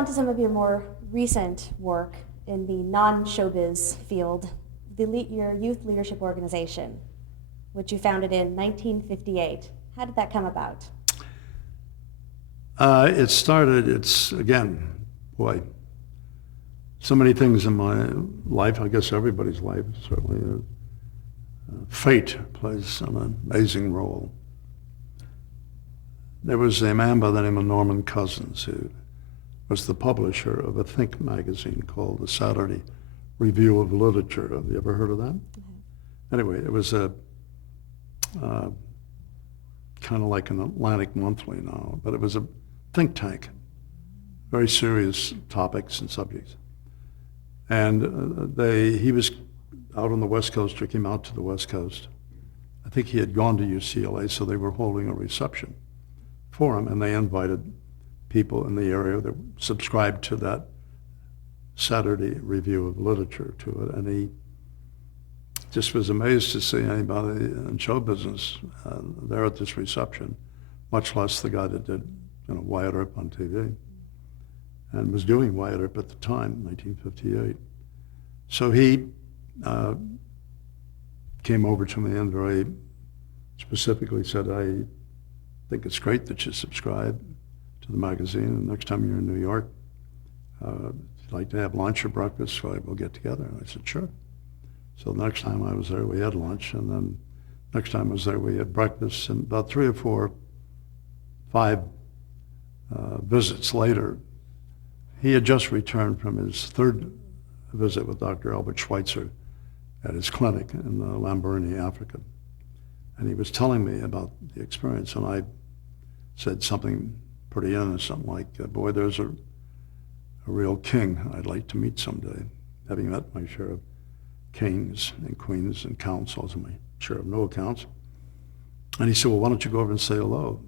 on to some of your more recent work in the non-showbiz field, your youth leadership organization, which you founded in 1958. How did that come about? Again, boy, so many things in my life, I guess everybody's life, certainly. Fate plays an amazing role. There was a man by the name of Norman Cousins who was the publisher of a Think magazine called the Saturday Review of Literature. Have you ever heard of that? Mm-hmm. Anyway, it was a kind of like an Atlantic Monthly now, but it was a think tank, very serious topics and subjects. And he was out on the West Coast, or came out to the West Coast. I think he had gone to UCLA, so they were holding a reception for him, and they invited people in the area that subscribed to that Saturday Review of Literature to it. And he just was amazed to see anybody in show business there at this reception, much less the guy that did Wyatt Earp on TV, and was doing Wyatt Earp at the time, 1958. So he came over to me and very specifically said, I think it's great that you subscribe to the magazine, and next time you're in New York, if you'd like to have lunch or breakfast, we'll get together. And I said, sure. So the next time I was there, we had lunch, and then next time I was there, we had breakfast, and about 3 or 4, 5 visits later, he had just returned from his third visit with Dr. Albert Schweitzer at his clinic in Lambaréné, Africa. And he was telling me about the experience, and I said something pretty innocent like, boy, there's a real king I'd like to meet someday, having met my share of kings and queens and counts, also my share of no accounts. And he said, well, why don't you go over and say hello?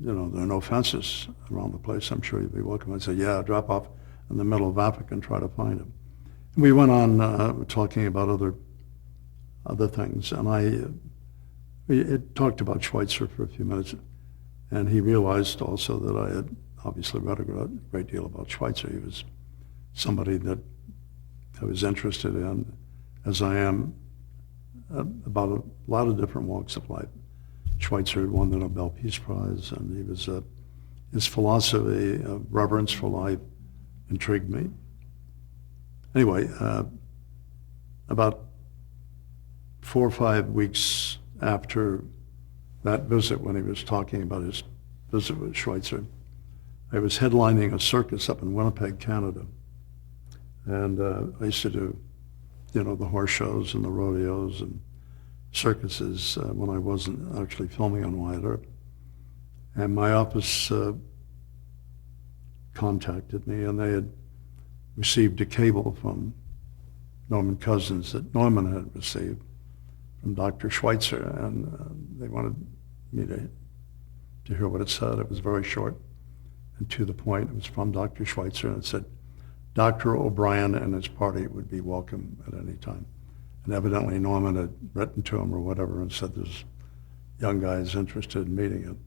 There are no fences around the place. I'm sure you'd be welcome. I said, yeah, I'll drop off in the middle of Africa and try to find him. And we went on talking about other things, and we talked about Schweitzer for a few minutes, and he realized also that I had obviously read a great deal about Schweitzer. He was somebody that I was interested in, as I am, about a lot of different walks of life. Schweitzer had won the Nobel Peace Prize, and he was his philosophy of reverence for life intrigued me. Anyway, about 4 or 5 weeks after that visit, when he was talking about his visit with Schweitzer, I was headlining a circus up in Winnipeg, Canada. And I used to do, the horse shows and the rodeos and circuses when I wasn't actually filming on Wyatt Earp. And my office contacted me, and they had received a cable from Norman Cousins that Norman had received from Dr. Schweitzer, and they wanted me to hear what it said. It was very short and to the point. It was from Dr. Schweitzer, and it said, Dr. O'Brien and his party would be welcome at any time. And evidently Norman had written to him or whatever and said this young guy is interested in meeting him.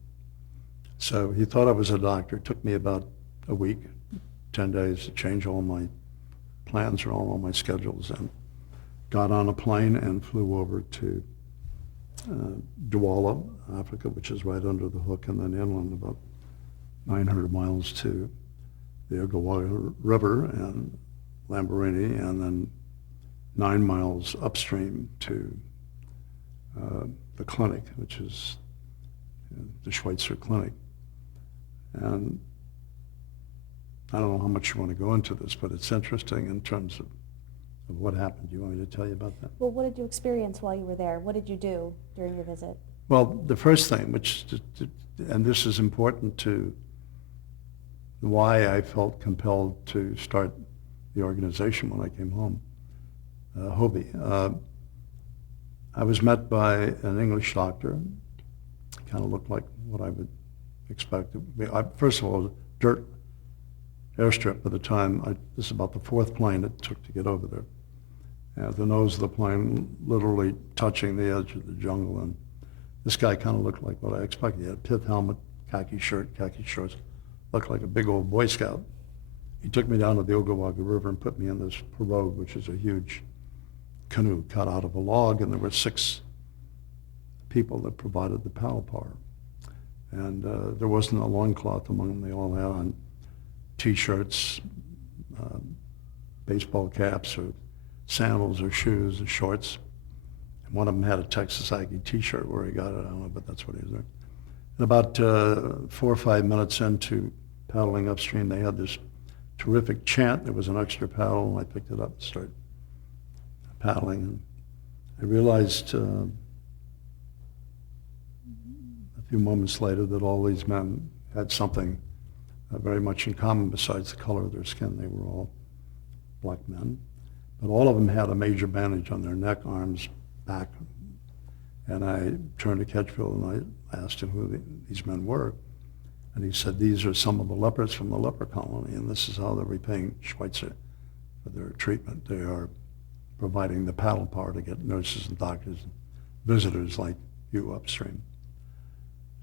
So he thought I was a doctor. It took me about a week, 10 days to change all my plans or all my schedules, and got on a plane and flew over to Douala, Africa, which is right under the Hook, and then inland about 900 miles to the Ogawa River and Lambaréné, and then 9 miles upstream to the clinic, which is the Schweitzer Clinic. And I don't know how much you want to go into this, but it's interesting in terms of what happened. Do you want me to tell you about that? Well, what did you experience while you were there? What did you do during your visit? Well, the first thing, and this is important to why I felt compelled to start the organization when I came home, Hobie. I was met by an English doctor. Kind of looked like what I would expect. First of all, dirt airstrip at the time. This is about the 4th plane it took to get over there. The nose of the plane literally touching the edge of the jungle, and this guy kind of looked like what I expected. He had a pith helmet, khaki shirt, khaki shorts, looked like a big old Boy Scout. He took me down to the Ogawaga River and put me in this pirogue, which is a huge canoe cut out of a log, and there were 6 people that provided the paddle power. And there wasn't a loincloth among them. They all had on T-shirts, baseball caps, or sandals, or shoes, or shorts. And one of them had a Texas Aggie T-shirt. Where he got it, I don't know, but that's what he was doing. And about 4 or 5 minutes into paddling upstream, they had this terrific chant. There was an extra paddle, and I picked it up and started paddling. And I realized a few moments later that all these men had something very much in common besides the color of their skin. They were all black men, but all of them had a major bandage on their neck, arms, back. And I turned to Catchfield and I asked him who these men were. And he said, these are some of the lepers from the leper colony, and this is how they're repaying Schweitzer for their treatment. They are providing the paddle power to get nurses and doctors and visitors like you upstream.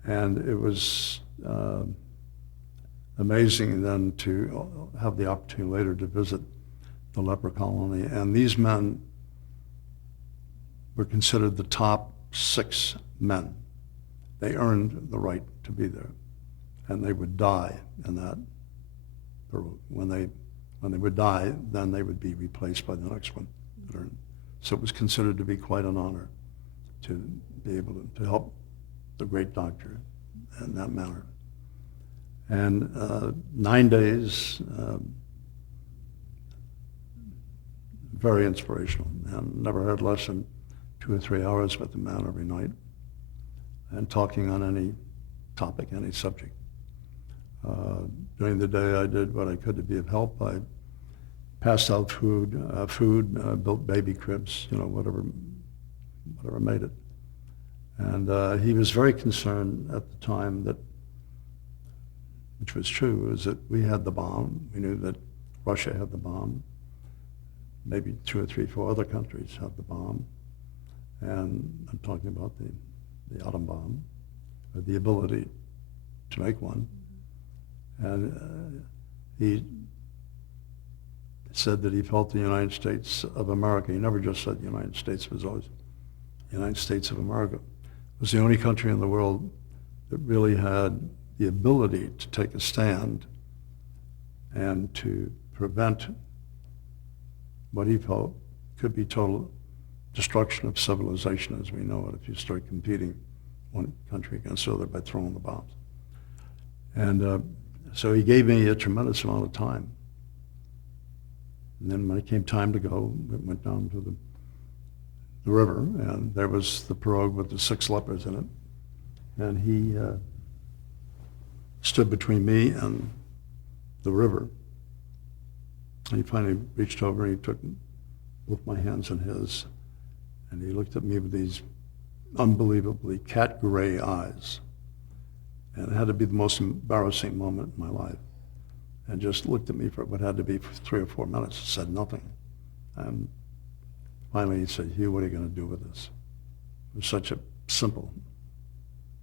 And it was amazing then to have the opportunity later to visit the leper colony. And these men were considered the top 6 men. They earned the right to be there. And they would die in that. When they would die, then they would be replaced by the next one. So it was considered to be quite an honor to be able to help the great doctor in that manner. And 9 days, very inspirational, and never had less than 2 or 3 hours with the man every night, and talking on any topic, any subject. During the day, I did what I could to be of help. I passed out food, built baby cribs, whatever made it. And he was very concerned at the time that, which was true, is that we had the bomb. We knew that Russia had the bomb. Maybe 2 or 3, 4 other countries had the bomb. And I'm talking about the atom bomb, or the ability to make one. And he said that he felt the United States of America. He never just said the United States, it was always the United States of America. It was the only country in the world that really had the ability to take a stand and to prevent what he felt could be total destruction of civilization as we know it if you start competing one country against the other by throwing the bombs. And so he gave me a tremendous amount of time. And then when it came time to go, we went down to the river, and there was the pirogue with the 6 lepers in it. And he stood between me and the river. And he finally reached over and he took both my hands in his, and he looked at me with these unbelievably cat gray eyes. And it had to be the most embarrassing moment in my life. And just looked at me for what had to be for 3 or 4 minutes, said nothing. And finally he said, Hugh, what are you going to do with this? It was such a simple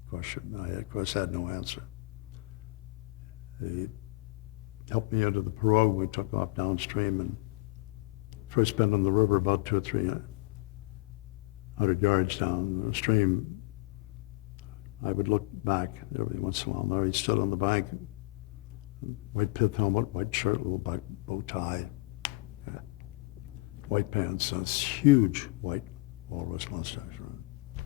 question. I, of course, had no answer. He helped me into the pirogue. We took off downstream and first been on the river about 200 or 300 yards down the stream. I would look back every once in a while. There he stood on the bank, white pith helmet, white shirt, little bow tie, white pants, and this huge white walrus mustache. Right?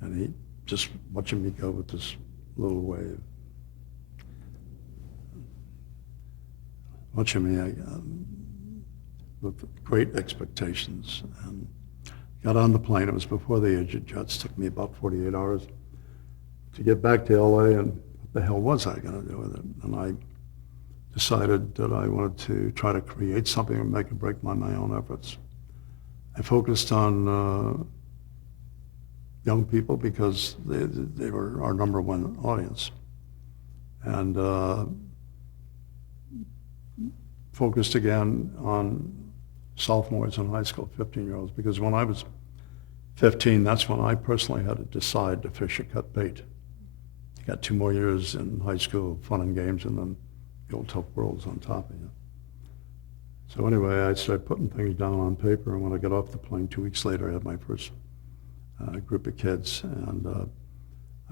And he just watching me go with this little wave. Watching me with great expectations. And got on the plane. It was before the agent jets. Took me about 48 hours to get back to LA, and what the hell was I going to do with it? And I decided that I wanted to try to create something and make a break by my own efforts. I focused on young people because they were our number one audience. And focused again on sophomores in high school, 15-year-olds, because when I was 15, that's when I personally had to decide to fish or cut bait. Got 2 more years in high school, fun and games, and then the old tough world's on top of you. So anyway, I started putting things down on paper, and when I got off the plane 2 weeks later, I had my first group of kids, and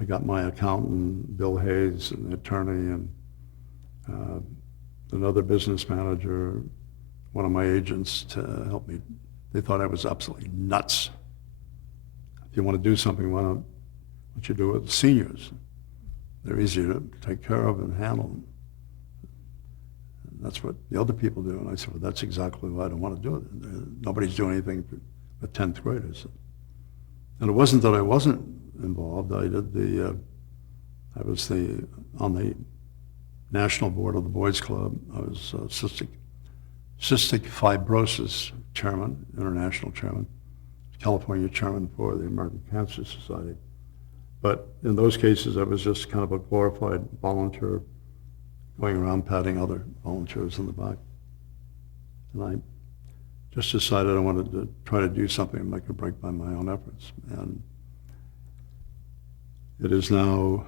I got my accountant, Bill Hayes, and the attorney, and another business manager, one of my agents to help me. They thought I was absolutely nuts. If you want to do something, why don't you do it with seniors? They're easier to take care of and handle. And that's what the other people do. And I said, well, that's exactly why I don't want to do it. Nobody's doing anything with 10th graders. And it wasn't that I wasn't involved. I was on the national board of the Boys Club. I was cystic fibrosis chairman, international chairman, California chairman for the American Cancer Society. But in those cases, I was just kind of a glorified volunteer going around patting other volunteers on the back. And I just decided I wanted to try to do something and make a break by my own efforts. And it is now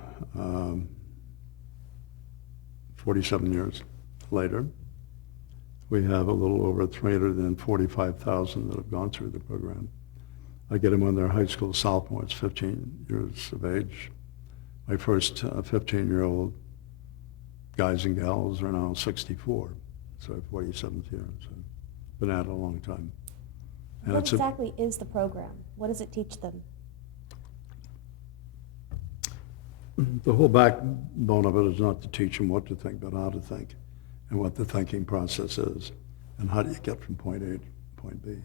47 years later. We have a little over 345,000 that have gone through the program. I get them when they're high school sophomores, 15 years of age. My first 15-year-old guys and gals are now 64, so 47th year. So been at it a long time. And what exactly is the program? What does it teach them? The whole backbone of it is not to teach them what to think, but how to think, and what the thinking process is, and how do you get from point A to point B.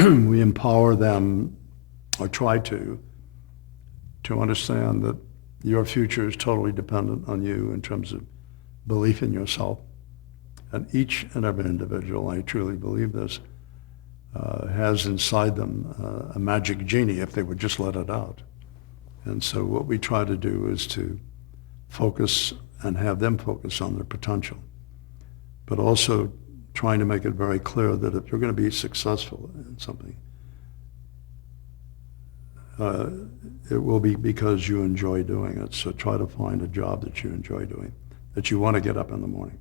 We empower them, or try to understand that your future is totally dependent on you in terms of belief in yourself. And each and every individual, I truly believe this, has inside them a magic genie if they would just let it out. And so what we try to do is to focus and have them focus on their potential, but also trying to make it very clear that if you're going to be successful in something, it will be because you enjoy doing it. So try to find a job that you enjoy doing, that you want to get up in the morning.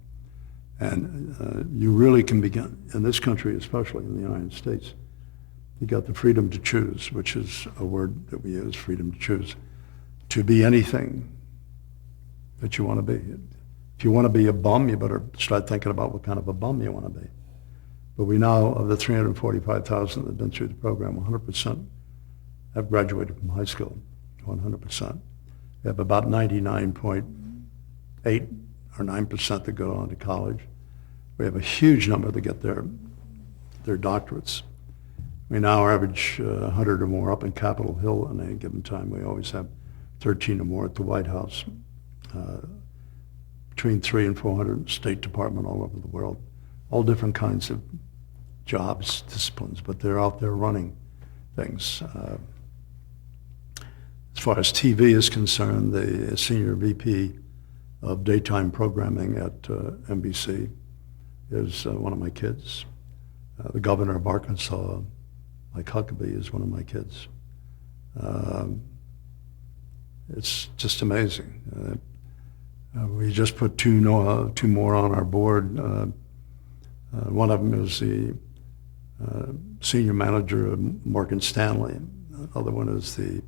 And you really can begin, in this country, especially in the United States, you got the freedom to choose, which is a word that we use, freedom to choose, to be anything that you want to be. If you want to be a bum, you better start thinking about what kind of a bum you want to be. But we now, of the 345,000 that have been through the program, 100% have graduated from high school, 100%. We have about 99.8 or 9% that go on to college. We have a huge number that get their doctorates. We now average 100 or more up in Capitol Hill at any given time. We always have 13 or more at the White House. Between 300 and 400 State Department all over the world. All different kinds of jobs, disciplines, but they're out there running things. As far as TV is concerned, the senior VP of daytime programming at NBC is one of my kids. The governor of Arkansas, Mike Huckabee, is one of my kids. It's just amazing. We just put two more on our board. One of them is the senior manager of Morgan Stanley. The other one is the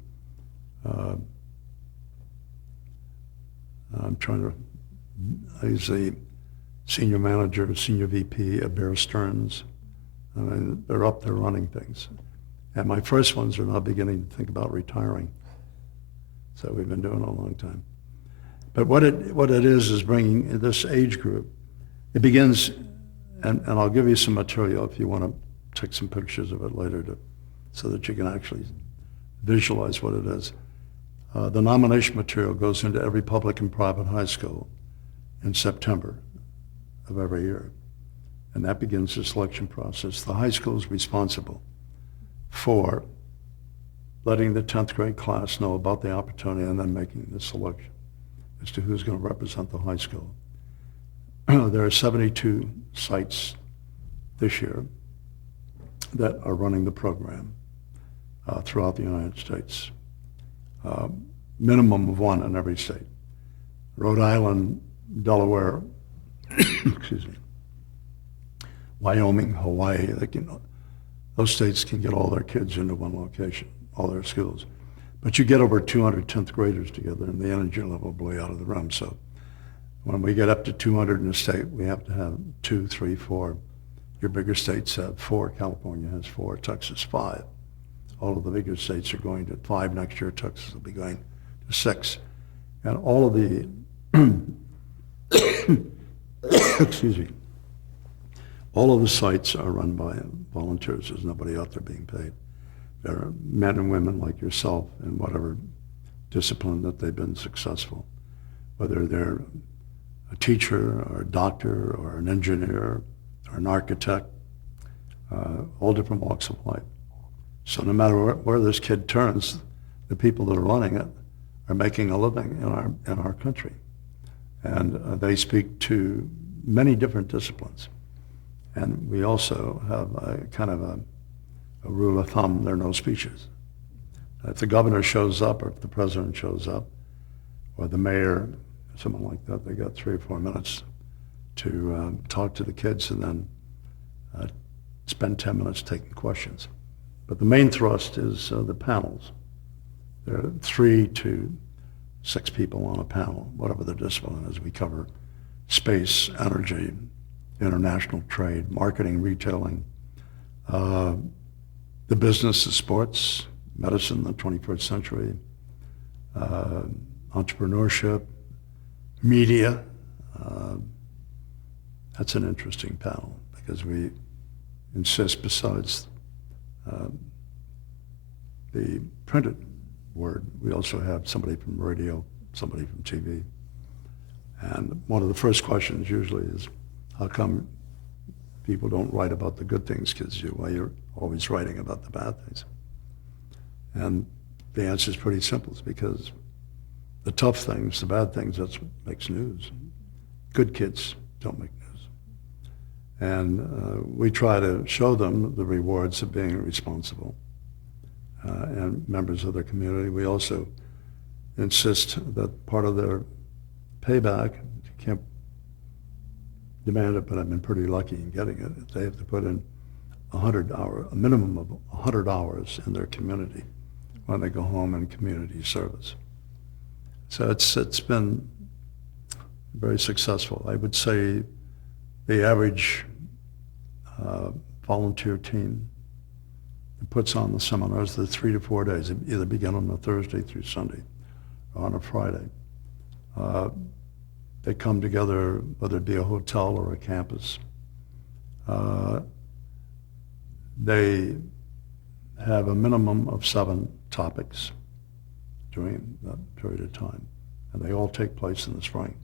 he's the senior manager, senior VP at Bear Stearns. I mean, they're up there running things. And my first ones are now beginning to think about retiring. So we've been doing it a long time. But what it is bringing this age group. It begins, and I'll give you some material if you want to take some pictures of it later so that you can actually visualize what it is. The nomination material goes into every public and private high school in September of every year. And that begins the selection process. The high school is responsible for letting the 10th grade class know about the opportunity and then making the selection as to who's going to represent the high school. There are 72 sites this year that are running the program throughout the United States. Minimum of one in every state. Rhode Island, Delaware, excuse me, Wyoming, Hawaii, those states can get all their kids into one location, all their schools. But you get over 200 10th graders together and the energy level will blow out of the room. So when we get up to 200 in a state, we have to have 2, 3, 4. Your bigger states have 4. California has 4. Texas 5. All of the bigger states are going to 5 next year. Texas will be going to 6. And all of the, excuse me, all of the sites are run by volunteers. There's nobody out there being paid. There are men and women like yourself in whatever discipline that they've been successful, whether they're a teacher or a doctor or an engineer or an architect, all different walks of life. So no matter where this kid turns, the people that are running it are making a living in our country. And they speak to many different disciplines. And we also have a kind of a rule of thumb: there are no speeches. If the governor shows up, or if the president shows up, or the mayor, someone like that, they got 3 or 4 minutes to talk to the kids and then spend 10 minutes taking questions. But the main thrust is the panels. There are 3 to 6 people on a panel, whatever the discipline is. We cover space, energy, international trade, marketing, retailing, the business of sports, medicine in the 21st century, entrepreneurship, media. That's an interesting panel because we insist, besides the printed word, we also have somebody from radio, somebody from TV. And one of the first questions usually is, how come people don't write about the good things, kids? Why you're always writing about the bad things? And the answer is pretty simple. It's because the tough things, the bad things, that's what makes news. Good kids don't make news. And we try to show them the rewards of being responsible and members of their community. We also insist that part of their payback, you can't demand it, but I've been pretty lucky in getting it. They have to put in a minimum of 100 hours in their community when they go home in community service. So it's been very successful. I would say the average volunteer team that puts on the seminars, the 3 to 4 days, they either begin on a Thursday through Sunday or on a Friday. They come together, whether it be a hotel or a campus. They have a minimum of 7 topics during that period of time, and they all take place in the spring.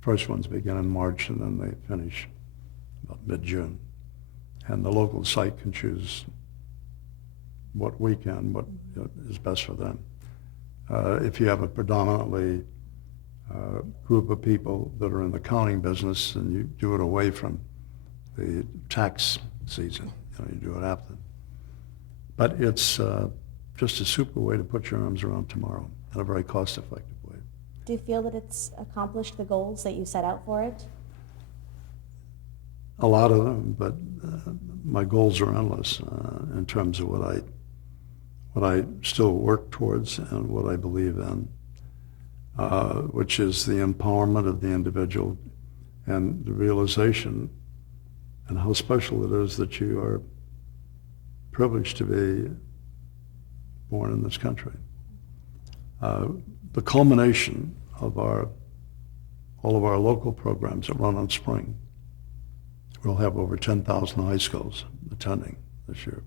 First ones begin in March, and then they finish about mid-June. And the local site can choose what weekend, what is best for them. If you have a predominantly group of people that are in the accounting business, and you do it away from the tax season, you do it after. But it's just a super way to put your arms around tomorrow in a very cost-effective way. Do you feel that it's accomplished the goals that you set out for it? A lot of them, but my goals are endless in terms of what I still work towards and what I believe in, which is the empowerment of the individual and the realization and how special it is that you are privileged to be born in this country. The culmination of all of our local programs that run on spring, we'll have over 10,000 high schools attending this year.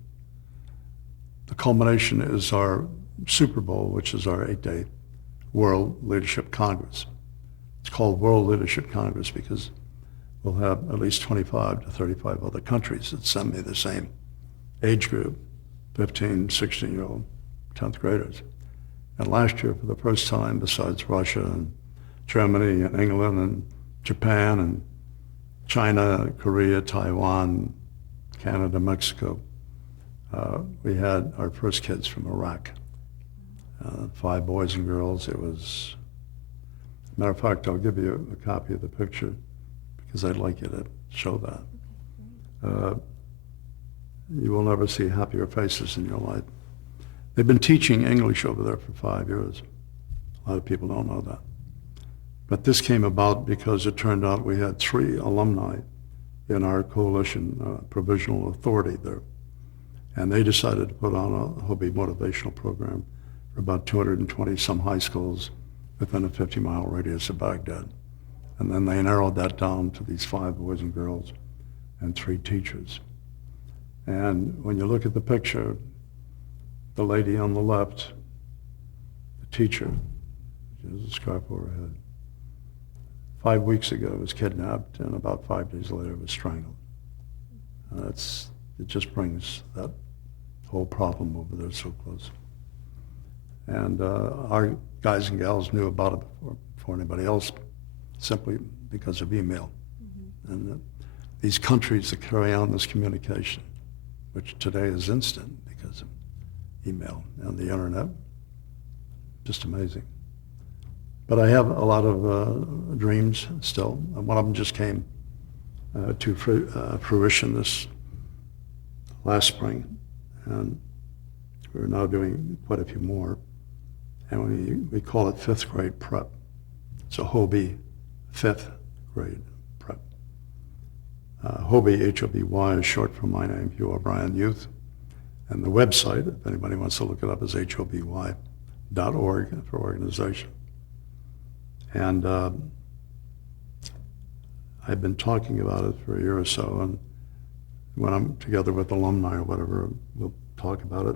The culmination is our Super Bowl, which is our 8-day World Leadership Congress. It's called World Leadership Congress because we'll have at least 25 to 35 other countries that send me the same age group, 15, 16-year-old 10th graders. And last year, for the first time, besides Russia and Germany and England and Japan and China, Korea, Taiwan, Canada, Mexico, we had our first kids from Iraq. 5 boys and girls. It was, matter of fact, I'll give you a copy of the picture because I'd like you to show that. You will never see happier faces in your life. They've been teaching English over there for 5 years. A lot of people don't know that. But this came about because it turned out we had 3 alumni in our coalition provisional authority there. And they decided to put on a Hobie motivational program for about 220 some high schools within a 50-mile radius of Baghdad. And then they narrowed that down to these 5 boys and girls and 3 teachers. And when you look at the picture, the lady on the left, the teacher, she has a scarf over her head, 5 weeks ago was kidnapped, and about 5 days later was strangled. It just brings that whole problem over there so close. And our guys and gals knew about it before anybody else, simply because of email. Mm-hmm. And these countries that carry on this communication, which today is instant because of email and the internet, just amazing. But I have a lot of dreams still. One of them just came to fruition this last spring, and we're now doing quite a few more. And we call it 5th grade prep. It's a Hobie 5th grade prep. Hobie, H-O-B-Y, is short for my name, Hugh O'Brien Youth. And the website, if anybody wants to look it up, is hoby.org for organization. And I've been talking about it for a year or so, and when I'm together with alumni or whatever, we'll talk about it.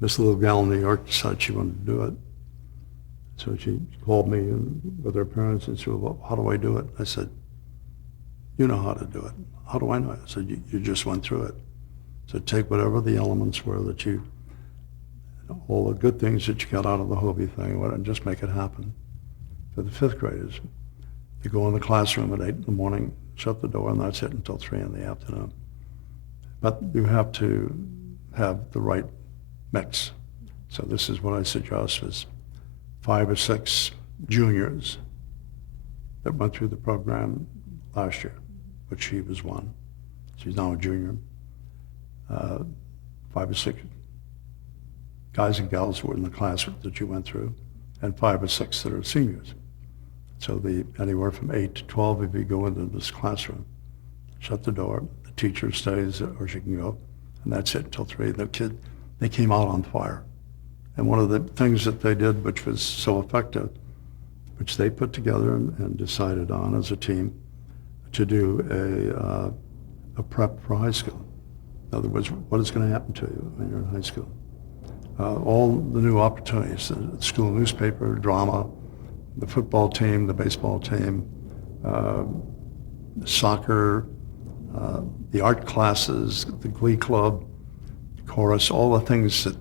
This little gal in New York decided she wanted to do it. So she called me with her parents and said, well, how do I do it? I said, you know how to do it. How do I know? I said, you just went through it. So take whatever the elements were that all the good things that you got out of the Hobie thing, and just make it happen. For the 5th graders, you go in the classroom at 8 in the morning, shut the door, and that's it until 3 in the afternoon. But you have to have the right mix. So this is what I suggest is 5 or 6 juniors that went through the program last year, which she was one. She's now a junior. 5 or 6 guys and gals who were in the class that you went through, and 5 or 6 that are seniors. So anywhere from 8 to 12 of you go into this classroom, shut the door, the teacher stays or she can go, and that's it until 3. They came out on fire. And one of the things that they did, which was so effective, which they put together and decided on as a team, to do a prep for high school. In other words, what is going to happen to you when you're in high school? All the new opportunities, the school newspaper, drama, the football team, the baseball team, soccer, the art classes, the glee club, chorus, all the things that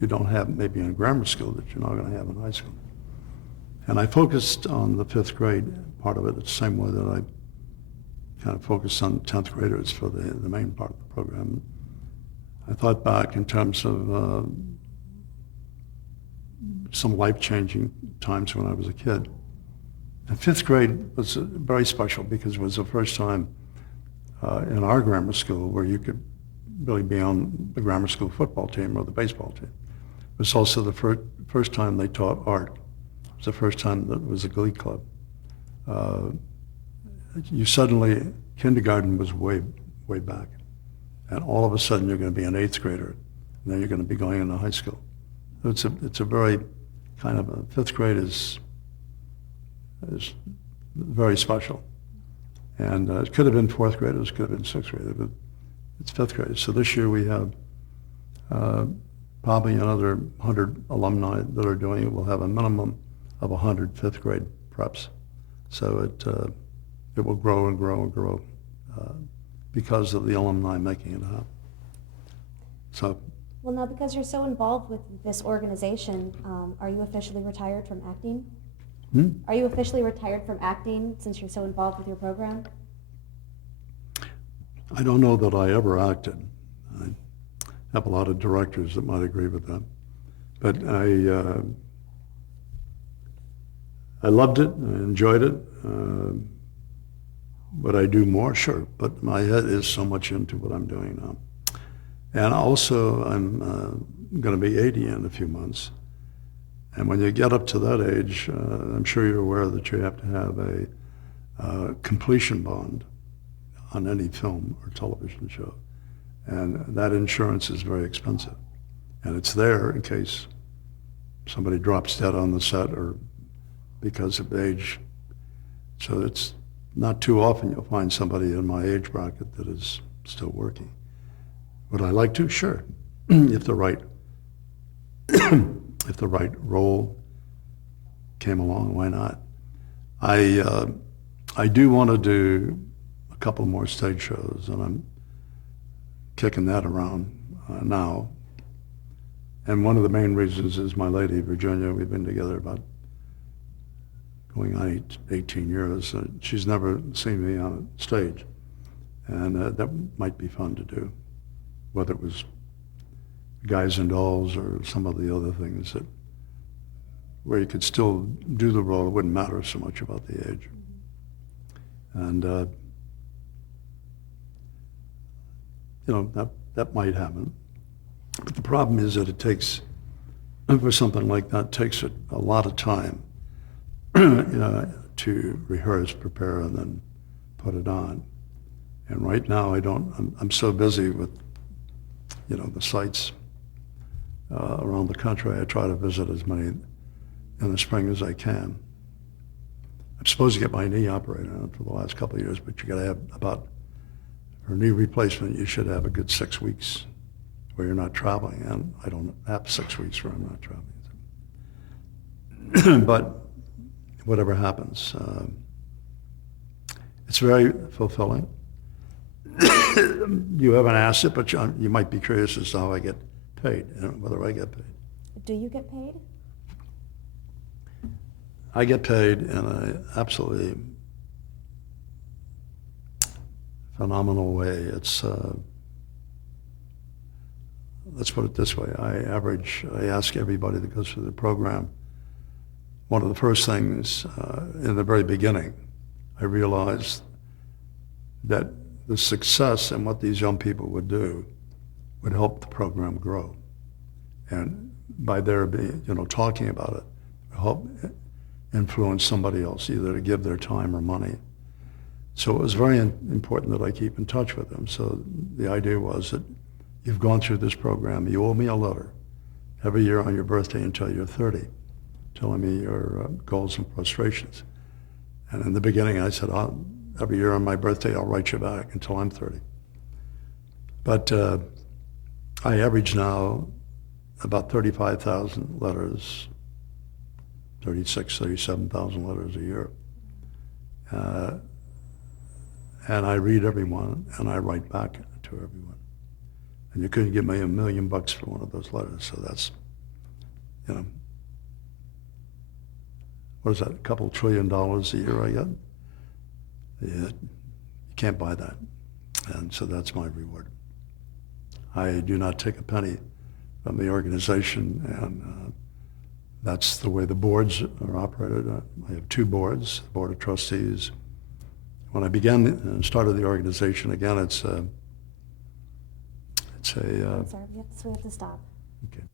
you don't have maybe in grammar school that you're not going to have in high school. And I focused on the 5th grade part of it the same way that I kind of focused on 10th graders for the main part of the program. I thought back in terms of some life-changing times when I was a kid. And 5th grade was very special because it was the first time in our grammar school where you could really be on the grammar school football team or the baseball team. It was also the first time they taught art. It was the first time that it was a glee club. Kindergarten was way back. And all of a sudden you're going to be an 8th grader, and then you're going to be going into high school. It's a very kind of 5th grade is very special. And it could have been 4th graders, could have been 6th graders, but it's 5th grade. So this year we have probably another 100 alumni that are doing it. We'll have a minimum of 100 5th grade preps. So it will grow and grow and grow because of the alumni making it happen. So. Well, now, because you're so involved with this organization, are you officially retired from acting? Are you officially retired from acting since you're so involved with your program? I don't know that I ever acted. I have a lot of directors that might agree with that. But I loved it, I enjoyed it. Would I do more? Sure, but my head is so much into what I'm doing now. And also, I'm going to be 80 in a few months. And when you get up to that age, I'm sure you're aware that you have to have a completion bond on any film or television show. And that insurance is very expensive. And it's there in case somebody drops dead on the set or because of age. So it's not too often you'll find somebody in my age bracket that is still working. Would I like to? Sure. If the right if the right role came along, why not? I do want to do a couple more stage shows, and I'm kicking that around now. And one of the main reasons is my lady, Virginia. We've been together about going on 18 years. She's never seen me on a stage, and that might be fun to do, whether it was Guys and Dolls or some of the other things that where you could still do the role. It wouldn't matter so much about the age. And that might happen. But the problem is that it takes, for something like that, takes a lot of time to rehearse, prepare, and then put it on. And right now I'm so busy with the sites around the country. I try to visit as many in the spring as I can. I'm supposed to get my knee operated on for the last couple of years, but you got to have for knee replacement, you should have a good 6 weeks where you're not traveling, and I don't have 6 weeks where I'm not traveling. But whatever happens, it's very fulfilling. You haven't asked it, but you might be curious as to how I get paid, whether I get paid. Do you get paid? I get paid in an absolutely phenomenal way. It's, let's put it this way, I ask everybody that goes through the program, one of the first things in the very beginning, I realized that the success and what these young people would do would help the program grow. And by their being, talking about it, help influence somebody else, either to give their time or money. So it was very important that I keep in touch with them. So the idea was that you've gone through this program, you owe me a letter every year on your birthday until you're 30, telling me your goals and frustrations. And in the beginning I said, every year on my birthday I'll write you back until I'm 30. But I average now about 35,000 letters, 37,000 letters a year. And I read every one, and I write back to everyone. And you couldn't give me $1 million for one of those letters, so that's, what is that, a couple $1 trillion a year I get? Yeah, you can't buy that. And so that's my reward. I do not take a penny from the organization, and that's the way the boards are operated. I have 2 boards, the Board of Trustees. When I began and started the organization, again, it's a... Sorry, we have to stop. Okay.